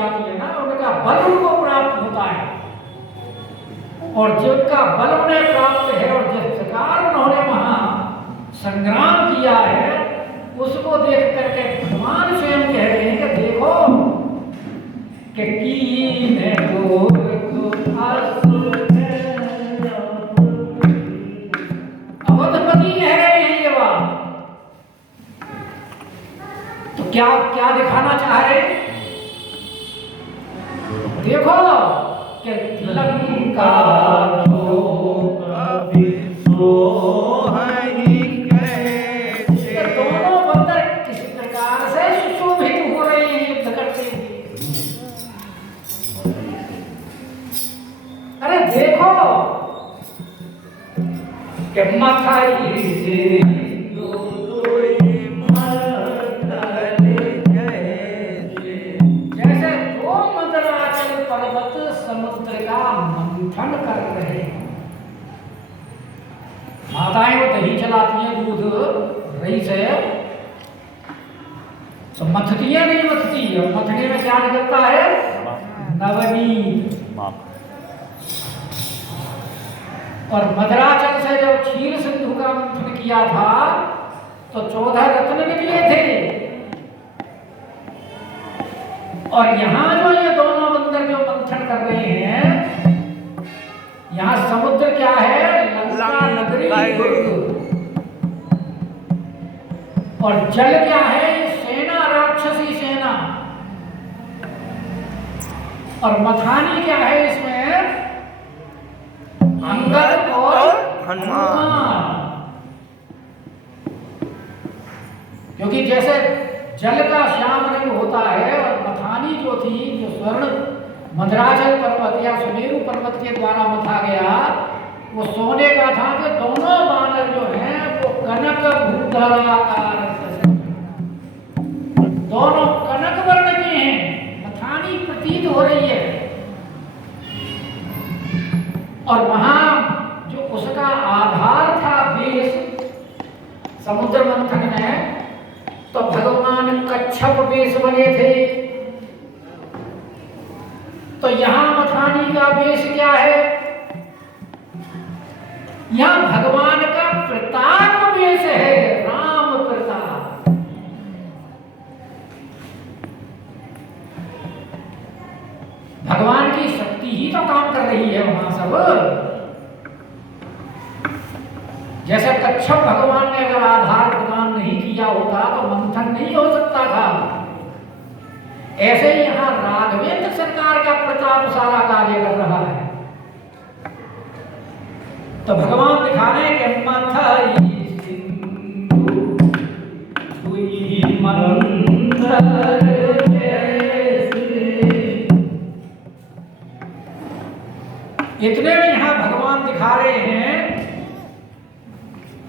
जाती है ना, उनका बल उनको प्राप्त होता है। और जिनका बल उन्हें प्राप्त है और जिस प्रकार उन्होंने वहां संग्राम किया है, उसको देख करके भगवान स्वयं कह रहे हैं कि देखो कि कीने अवधपति कह रहे हैं ये बात। तो क्या क्या दिखाना चाह रहे हैं? देखो कि लंका दोनों बंदर किस प्रकार से सुशोभित हो रहे हैं युद्ध करते हुए। अरे देखो कि मथाई से मंथन कर रहे हैं। माताएं वो दही चलाती हैं, दूध रही से तो मथती है, नहीं मथती। और मथने में क्या निकलता है? नवनीत। और मदराचल से जब क्षीर सिंधु का मंथन किया था तो 14 रत्न निकले थे। और यहां जो ये दोनों बंदर जो मंथन कर रहे हैं, यहाँ समुद्र क्या है? लंका नगरी और जल क्या है? सेना, राक्षसी सेना। और मथानी क्या है इसमें? अंगद और हनुमान। क्योंकि जैसे जल का श्याम रंग होता है और मथानी जो थी, जो स्वर्ण मद्राचल पर्वत या सुमेरु पर्वत के द्वारा मथा गया, वो सोने का था कि दोनों बानर जो हैं वो कनक भूधराकार, दोनों कनक वर्ण के हैं। मथानी प्रतीत हो रही है। और वहां जो उसका आधार था वेश समुद्र मंथन में, तो भगवान कच्छप वेश बने थे। तो यहां मथानी का वेश क्या है? यहां भगवान का प्रताप वेश है, राम प्रताप। भगवान की शक्ति ही तो काम कर रही है वहां सब। जैसे कच्छप भगवान ने अगर आधार प्रदान नहीं किया होता तो मंथन नहीं हो सकता था, ऐसे ही यहां राघवेंद्र सरकार का प्रताप सारा कार्य कर रहा है। तो भगवान दिखा रहे हैं कि मथाई सिंधु हुई मंथर जैसे। इतने में यहां भगवान दिखा रहे हैं,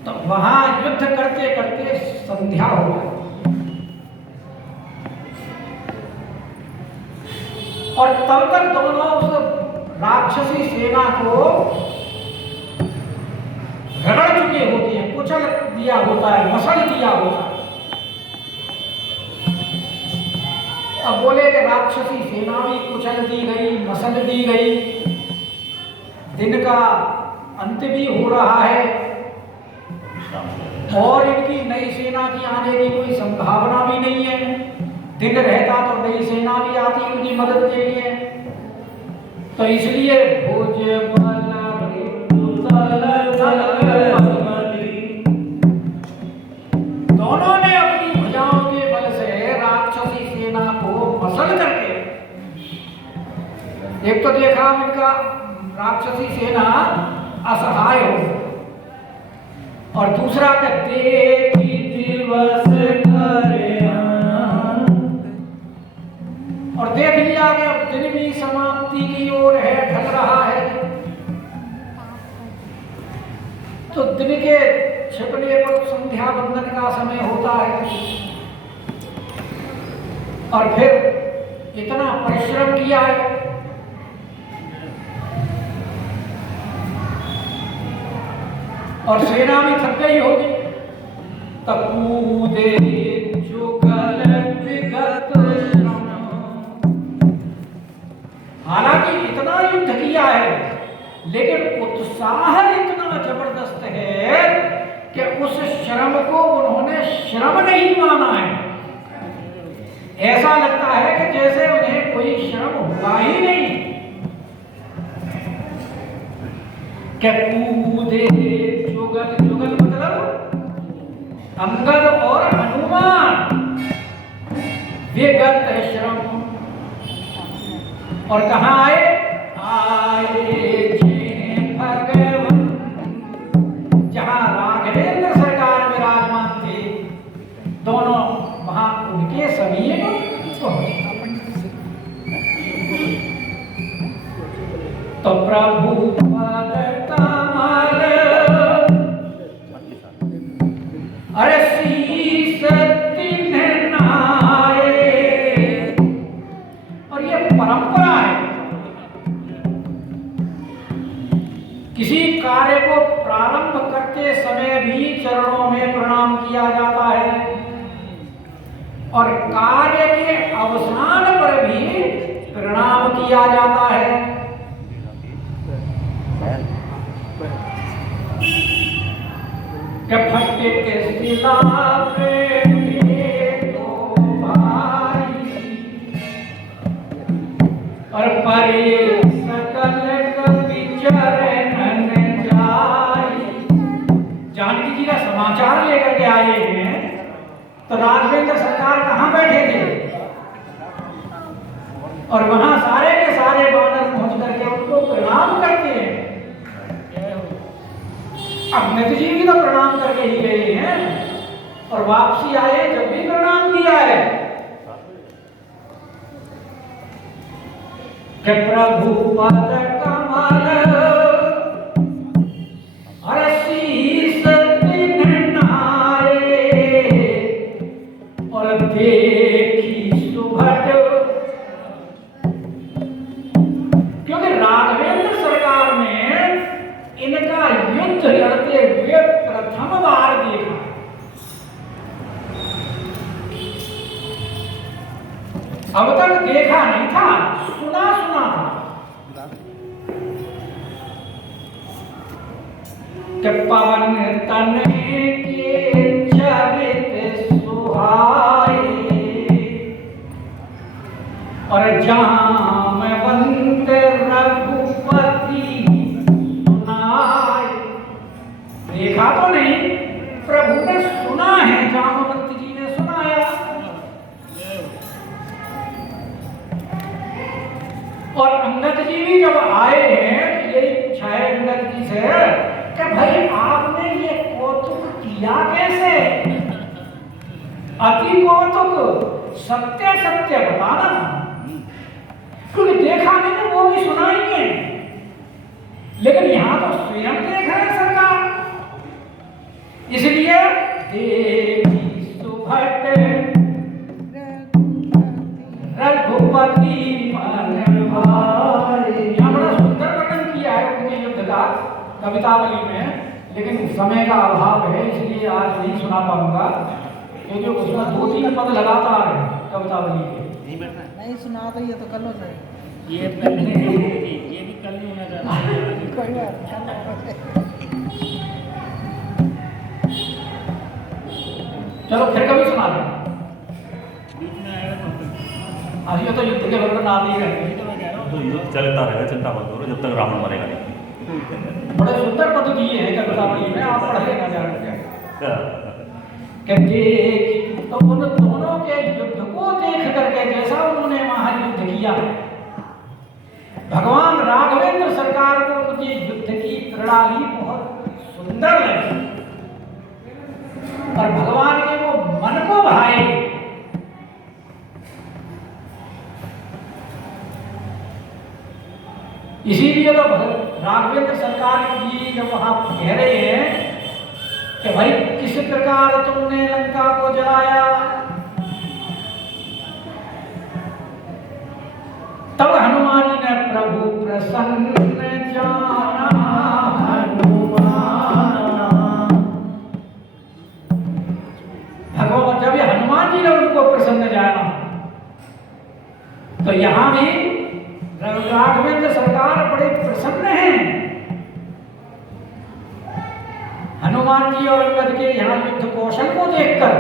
तो वहां युद्ध करते करते संध्या हो गई और तब तक दोनों उस राक्षसी सेना को रगड़ चुके होते हैं, कुचल दिया होता है, मसल दिया होता है। अब बोले कि राक्षसी सेना भी कुचल दी गई, मसल दी गई, दिन का अंत भी हो रहा है और इनकी नई सेना की आने की कोई संभावना भी नहीं है। दिन रहता तो नई सेना भी आती उनकी मदद के लिए। तो इसलिए दोनों ने अपनी भुजाओं के बल से राक्षसी सेना को मसल करके, एक तो देखा इनका राक्षसी सेना असहाय हो, और दूसरा कहते दिवस करे, और देख लिया कि दिन भी समाप्ति की ओर है, ढल रहा है। तो दिन के छिपने पर संध्या बंदन का समय होता है, और फिर इतना परिश्रम किया है, और सेना भी थक गई होगी। तकूदे जुगल विगत निरंतर युद्ध किया है, लेकिन उत्साह इतना जबरदस्त है कि उस श्रम को उन्होंने श्रम नहीं माना है। ऐसा लगता है कि जैसे उन्हें कोई श्रम हुआ ही नहीं। क्या कूदे जुगल, जुगल मतलब अंगद और हनुमान, वे गत श्रम। और कहां आए? आए भगवान, जहां राघवेंद्र सरकार विराजमान थे, दोनों वहां उनके समीप पहुंचे। तो प्रभु पद कमल, अरे शीस तिन्ह नाए। और ये परंपरा है, किसी कार्य को प्रारंभ करते समय भी चरणों में प्रणाम किया जाता है, और कार्य के अवसान पर भी प्रणाम किया जाता है। फटे के शिला पे दो भाई, और परे सकल कवि चरणन जाई। जानकी जी का समाचार लेकर के आए हैं, तो राघवेंद्र सरकार कहां बैठे थे, और वहां सारे के सारे वानर पहुंच करके उनको प्रणाम करते हैं। अमित जी भी तो प्रणाम करके ही गए हैं, और वापसी आए जब भी प्रणाम किया है। कि प्रभु पद कमल, अरे शीस तिन्ह नाए। और देखी सुभट, क्योंकि राघवेंद्र सरकार ने इनका युद्ध लड़ते हुए प्रथम बार देखा। अब तक देखा नहीं था, सुना सुना था। कि पवन तन के चरित सुहाए, और जामवंत रघुपति सुनाए। देखा तो नहीं, प्रभु ने सुना है, जामवंत जी ने सुनाया। और अंगद जी भी जब आए हैं, तो यही पूछा है अंगद जी से कि भाई आपने ये कौतुक किया कैसे? अति कौतुक, सत्य सत्य बताना, क्योंकि देखा नहीं वो भी सुनाएंगे, लेकिन यहां तो स्वयं देख रहे हैं सरकार। इसलिए देखी सुभट रघुपति मन भाए। यहाँ बड़ा सुंदर वर्णन किया है उनके युद्ध का कवितावली में, लेकिन समय का अभाव है, इसलिए आज नहीं सुना पाऊंगा, क्योंकि उसमें 2-3 पद लगातार है कवितावली के। नहीं सुना तो ये तो कल हो जाएगा, ये भी कल ही होना चाहिए। कोई बात। चलो फिर कभी सुना दें। बीच में आएगा तो अभी तो युद्ध के वर्णन आते ही रहेंगे, तो युद्ध चलता रहेगा, चिंता मत करो, जब तक रावण मरेगा नहीं। बड़े सुंदर पद दिए हैं कवितावली में, आप पढ़ लेना जाएंगे। देख तो उन दोनों के युद्ध को देख करके जैसा उन्होंने वहां युद्ध किया, भगवान राघवेंद्र सरकार को उनके युद्ध की प्रणाली बहुत सुंदर लगी, और भगवान के वो मन को भाए। इसीलिए तो राघवेंद्र सरकार की जब वहां कह रहे हैं कि भाई किस प्रकार तुमने लंका को जलाया, तब हनुमान जी ने प्रभु प्रसन्न जाना। भगवान जब ये हनुमान जी ने उनको प्रसन्न जाना, तो यहां भी राघवेंद्र सरकार बड़े प्रसन्न हैं हनुमान जी और अंगद के यहाँ युद्ध कौशल को देखकर।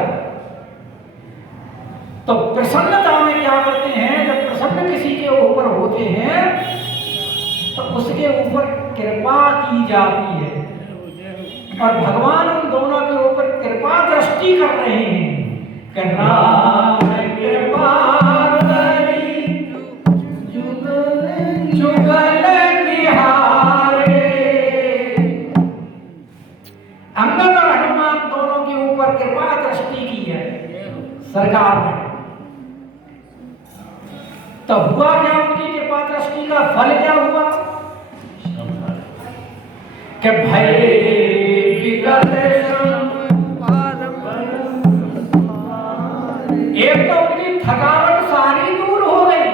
तो प्रसन्नता में क्या करते हैं, जब प्रसन्न किसी के ऊपर होते हैं तो उसके ऊपर कृपा की जाती है, और भगवान उन दोनों के ऊपर कृपा दृष्टि कर रहे हैं कि राम कृपा जुगल निहारे। अंगद और हनुमान दोनों के ऊपर कृपा दृष्टि की है सरकार ने। तो हुआ क्या, उनकी कृपा दृष्टि का फल क्या हुआ कि भय विगत एक तो उनकी थकावट सारी दूर हो गई,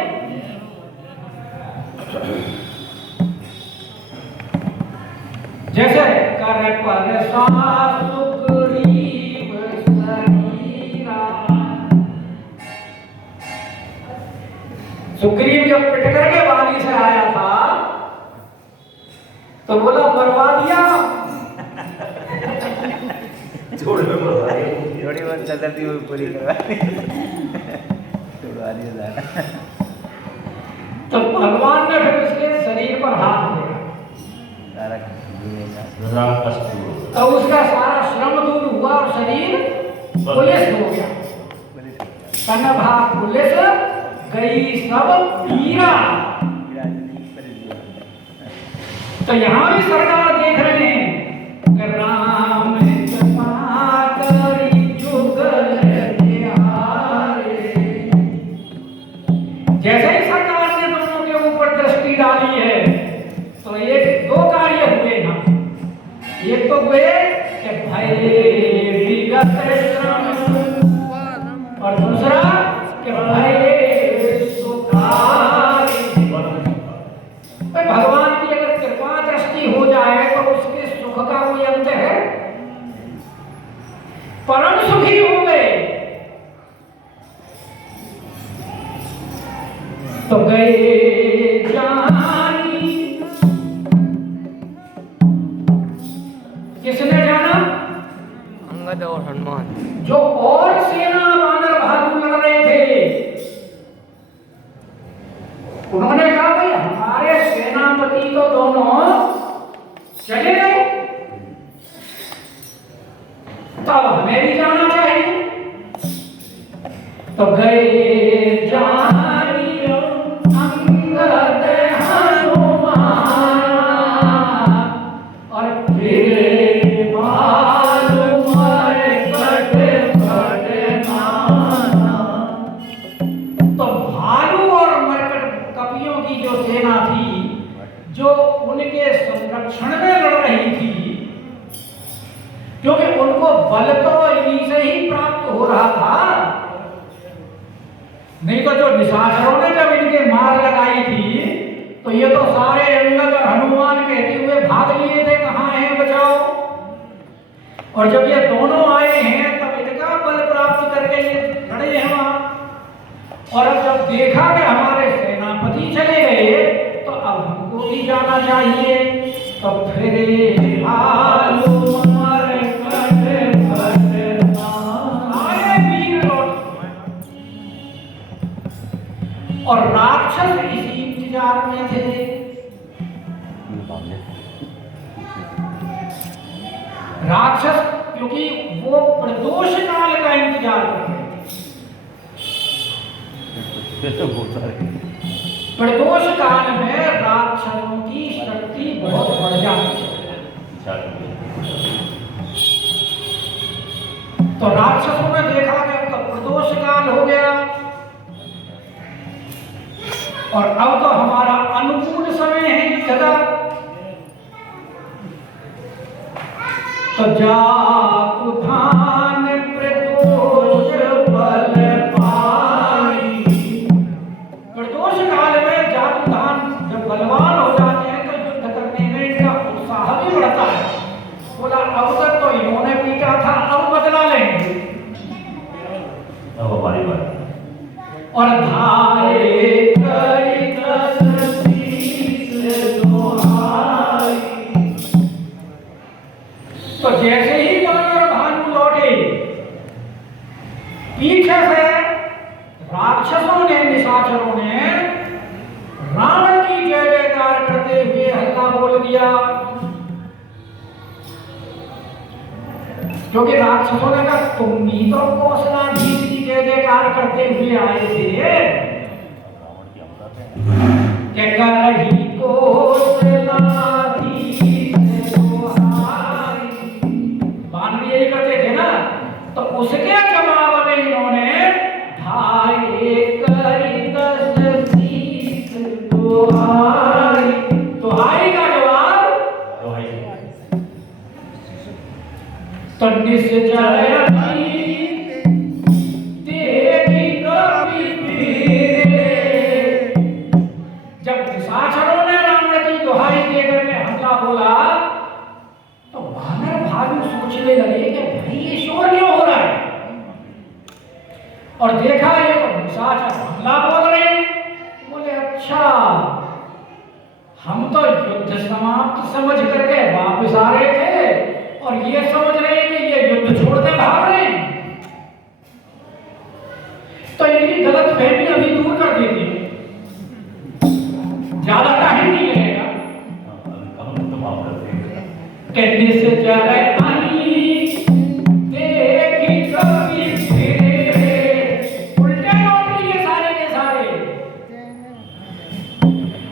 जैसे कर पर सुग्रीव शरीरा। सुग्रीव जब पिट करके वाली से आया था तो बोला मरवा दिया, जोड़ में मरवा दिया। थोड़ी बहुत नजर थी वो पूरी करवा दिया। तो भगवान ने फिर उसके शरीर पर हाथ दिया, तो उसका सारा श्रम दूर हुआ और शरीर पुलिस हो गया। कन्भा पुलिस गई सब पीरा। तो यहाँ भी सरकार देख रहे हैं कि राम कृपा करी जुगल निहारे। जैसे ही सरकार ने दोनों के ऊपर दृष्टि डाली है तो एक दो कार्य हुए ना, एक तो हुए कि भय विगत श्रम, और दूसरा कि भय सुखारी। भगवान की अगर कृपा दृष्टि हो जाए तो उसके सुख का कोई अंत है, परम सुखी हो गए। तो गए जानी, किसने जाना, अंगद और हनुमान। जो और सेना वानर भालू लड़ रहे थे उन्होंने कहा भाई हमारे सेनापति तो दोनों चले गए, तब हमें भी जाना चाहिए। तो गए जानी अंगद हनुमान, और फिर भालू मरकट नाना। तो भालू और मरकट कपियों की जो सेना थी, जो उनके संरक्षण में लड़ रही थी, क्योंकि उनको बल तो इन्हीं से ही प्राप्त हो रहा था, नहीं तो जो निशाचरों ने जब इनके मार लगाई थी तो ये तो सारे अंगद और हनुमान कहते हुए भाग लिए थे, कहाँ हैं बचाओ। और जब ये दोनों आए हैं तब इनका बल प्राप्त करके ये खड़े हैं वहां। और अब जब देखा कि हमारे सेनापति चले गए तो अब हमको भी जाना चाहिए। तो फिर भालू मरकट आए वीर लौट, और राक्षस इसी इंतजार में थे। राक्षस क्योंकि वो प्रदोष काल का इंतजार कर रहे थे। प्रदोष काल में राक्षसों की शक्ति बहुत बढ़ जाती है। तो राक्षसों ने देखा कि अब तो प्रदोष काल हो गया और अब तो हमारा अनुकूल समय है युद्ध का। तो जाकुधान प्रदोष बल पाई। प्रदोष काल में जाकुधान जब बलवान हो जाते हैं तो युद्ध करने में इनका उत्साह भी बढ़ता है। बोला अब तक तो इन्होंने पीटा था, अब बदला लेंगे। अब हमारी बात। और धारे करी क्योंकि राक्षसों ने कहा तुम भी तो कौशलाधीश की जय जयकार करते हुए आए थे। क्या रही कौशलाधीश तुम्हारी, मानव यही करते थे ना। तो उसके जवाब में इन्होंने ढाई करी 10 शीश दुहाई, दुहाई का जवाब तो निश्चय तेरी कभी मेरे। जब निशाचरों ने रावण की दुहाई देकर के हमला बोला तो वानर भालू सोचने लगे कि भाई ये शोर क्यों हो रहा है, और देखा ये तो निशाचर हमला बोल रहे हैं। बोले अच्छा, हम तो युद्ध समाप्त समझ करके वापस आ रहे थे और ये समझ रहे हैं कि ये युद्ध छोड़कर भाग रहे हैं। तो इनकी गलतफहमी अभी दूर कर देती है, ज्यादा टाइम नहीं लगेगा। कहने से चले पानी देखी कभी फिरे, उल्टे लौट लिए सारे के सारे।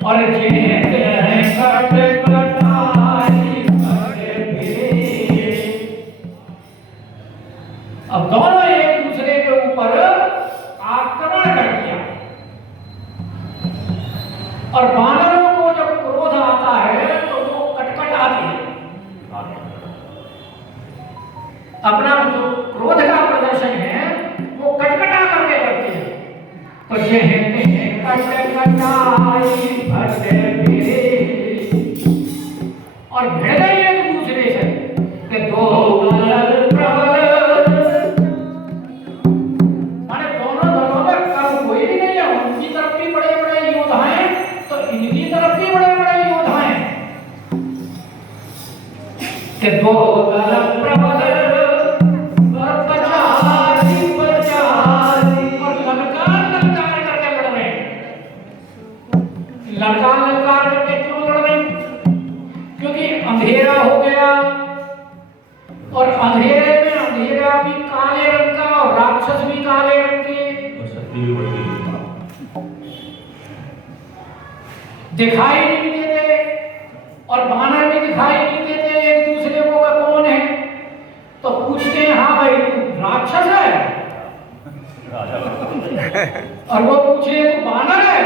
और जिन्हें तेरे कट कटाई कटे फिरे। अब दोनों एक दूसरे के ऊपर आक्रमण कर दिया। और वानरों को जब क्रोध आता है तो वो कटकटाते हैं, अपना जो क्रोध का प्रदर्शन है वो कटकटा करके करते हैं। तो कहते हैं कटकटाई भटे फिरे, और भिड़ गए एक दूसरे से कि दो बल प्रबल, माने दोनों दलों में कम कोई भी नहीं है। उनकी तरफ भी बड़े बड़े योद्धा हैं तो इनकी तरफ भी बड़े बड़े योद्धा हैं कि दो बल प्रबल और पचारी पचारी, और ललकार ललकार करके लड़ रहे हैं। ललकार ललकार करके क्यों लड़ रहे हैं? क्योंकि अंधेरा हो गया, और अंधेरे में अंधेरा भी काले रंग का और राक्षस भी काले रंग के, दिखाई नहीं देते, और वानर भी दिखाई नहीं देते एक दूसरे को का कौन है। तो पूछते हैं हाँ भाई तू राक्षस है, और वो पूछे तू वानर है।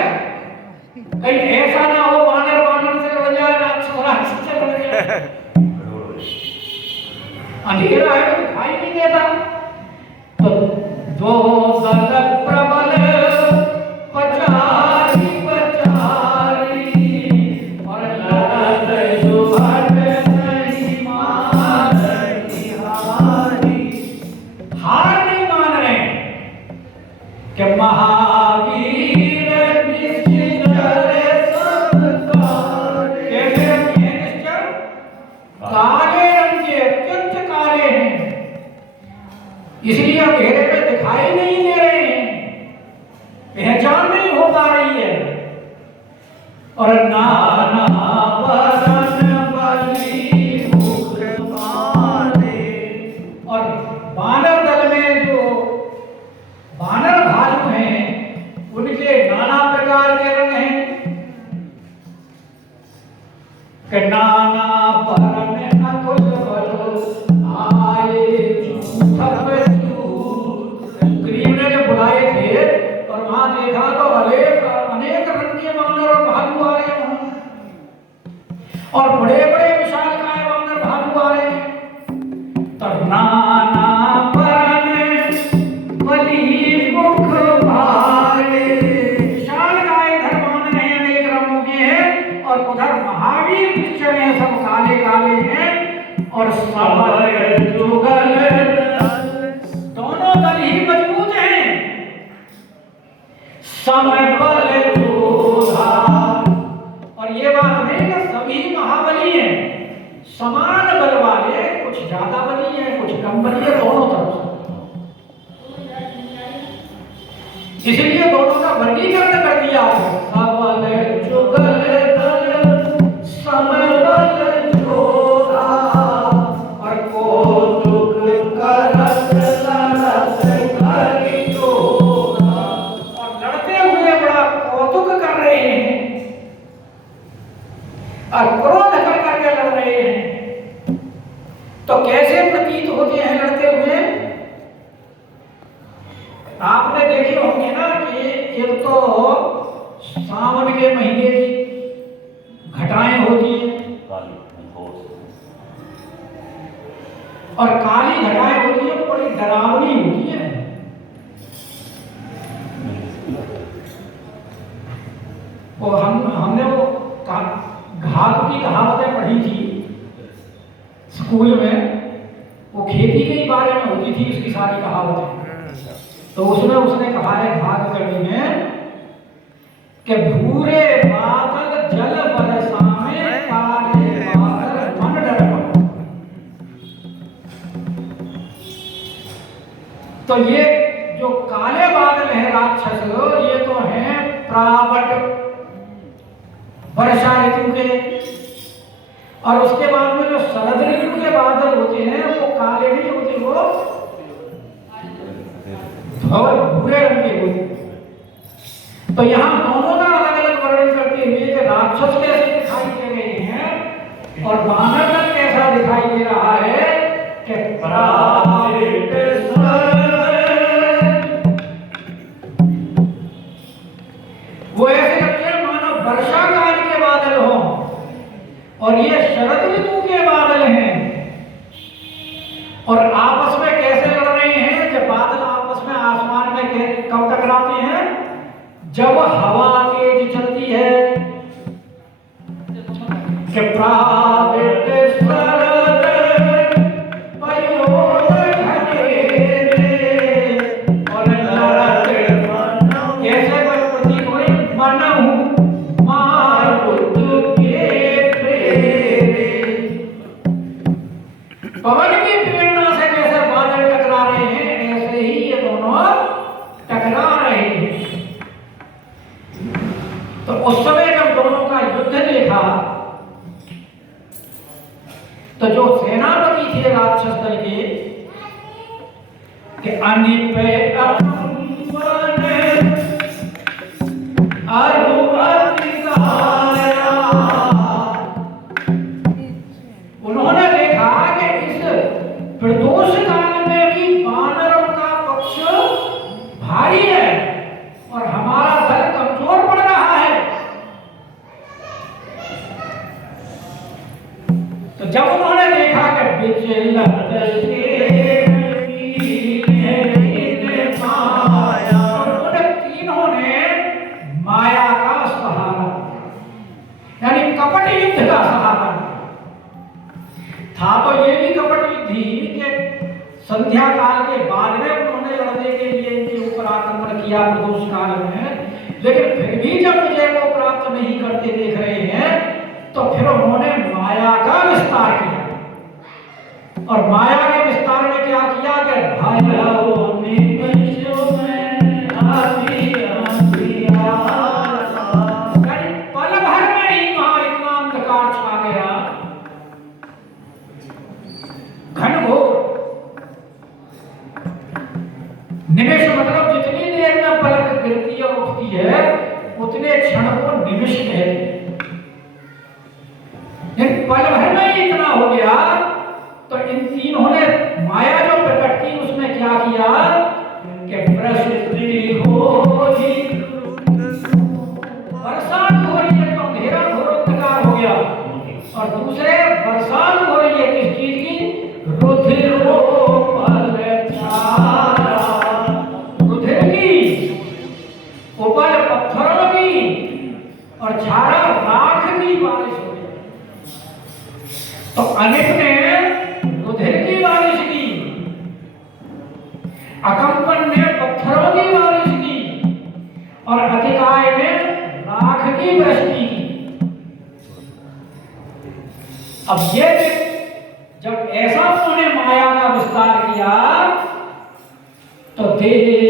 कहीं ऐसा ना हो वानर वानर से लड़ जाए, राक्षस राक्षस से लड़ जाए। अंधेरा है तो दिखाई नहीं देता। तो दो दल प्रबल पचारी पचारी, और लड़त जो हट नहीं मारती हारी। हार नहीं मान रहे कि महावीर निश्चर सब काले, निश्चर काले रंग के अत्यंत काले हैं, इसलिए अंधेरे में दिखाई नहीं दे रहे हैं, पहचान नहीं हो पा रही है। और नाना वरन बली मुख पाले, और वानर दल में जो वानर भालू हैं उनके नाना प्रकार के रंग हैं कि नाना वरन अकुल बल आए झूठब ग्रीव ने जब बुलाए थे और वहां देखा तो अनेक रंग के वानर और भालू आ रहे हैं, और बड़े बड़े विशालकाय वानर भालू आ रहे हैं। तब नाना वरन बली मुख भाले, विशालकाय इधर वानर हैं अनेक रंगों के हैं, और उधर महावीर निश्चय हैं सब काले काले हैं। और सबल जुगल दोनों दल ही मजबूत हैं, समय बल योधा। और ये बात नहीं कि सभी महाबली हैं, समान बल वाले, कुछ ज्यादा बली है कुछ कम बली है, दोनों तरफ से। इसलिए दोनों का वर्गीकरण कर दिया है, सबल जुगल दल समय बल योधा, और को दुख और क्रोध कर करके लड़ रहे हैं, तो कैसे प्रतीत होते हैं लड़ते हुए? आपने देखे होंगे ना कि एक तो सावन के महीने की घटाएं होती हैं और काली घटाएं होती है, वो बड़ी डरावनी होती है। और हमने वो घाघ की कहावतें पढ़ी थी स्कूल में, वो खेती के बारे में होती थी उसकी सारी कहावतें। तो उसमें उसने कहा है घाघ कवि में कि भूरे बादल जल बरसावे, काले बादल मन डरवावे। तो ये जो काले बादल हैं राक्षस, ये तो हैं प्रावट वर्षा ऋतु के, और उसके बाद में जो शरद ऋतु के बादल होते हैं वो काले नहीं होते, वो और भूरे रंग के होते हैं। तो यहाँ दोनों का अलग अलग वर्णन करते हुए कि राक्षस कैसे दिखाई दे रहे हैं और वानर दल कैसा दिखाई दे रहा है कि वो ऐसे लगते हैं मानो वर्षा काल के बादल हो, और ये शरद ऋतु के बादल हैं। और आपस में कैसे लड़ रहे हैं? जब बादल आपस में आसमान में कब टकराते हैं? जब हवा तेज चलती है कि प्रावित शरद पयोध घनेरे और नरक कैसे प्रतीक हुए? मनहु मारुत के प्रेरे। पवन की प्रेरणा से जैसे बादल टकरा रहे हैं, ऐसे ही ये दोनों टकरा रहे हैं। तो उस समय जब दोनों का युद्ध देखा, तो जो सेनापति थे राक्षस दल के अनिपे उन्होंने देखा कि इस प्रदोष काल में भी वानरों का पक्ष भारी है और हमारा दल कमजोर पड़ रहा है। तो जब उन्होंने देखा कि तीनों ने माया का सहारा, यानी कपट युद्ध का सहारा था। तो ये भी कपट युद्ध ही कि संध्या काल के बाद में उन्होंने लड़ने के लिए इनके ऊपर आक्रमण किया प्रदोष काल में, लेकिन फिर भी जब विजय को प्राप्त नहीं करते देख रहे हैं, तो फिर उन्होंने माया का विस्तार किया। और माया के विस्तार में क्या किया कि पल भर में ही वहां इतना अंधकार छा गया, घनघोर। निमिष मतलब जितनी देर में पलक गिरती और उठती है, उतने क्षण को निमिष कहते हैं। पल भर में ही इतना हो गया, तो इन तीनों ने माया जो प्रकट की उसमें क्या किया कि बरसात हो रही है तो अंधेरा घोरोत्कार हो गया, और दूसरे बरसात हो रही है किस चीज की? रुधिर की, उपल पत्थरों की, और झाड़ा राख की बारिश हो गई। तो अनिप ने रुधिर की बारिश की, अकंपन ने पत्थरों की बारिश की, और अधिकाय ने राख की वृष्टि की। अब ये जब ऐसा उन्होंने माया का विस्तार किया, तो देखिए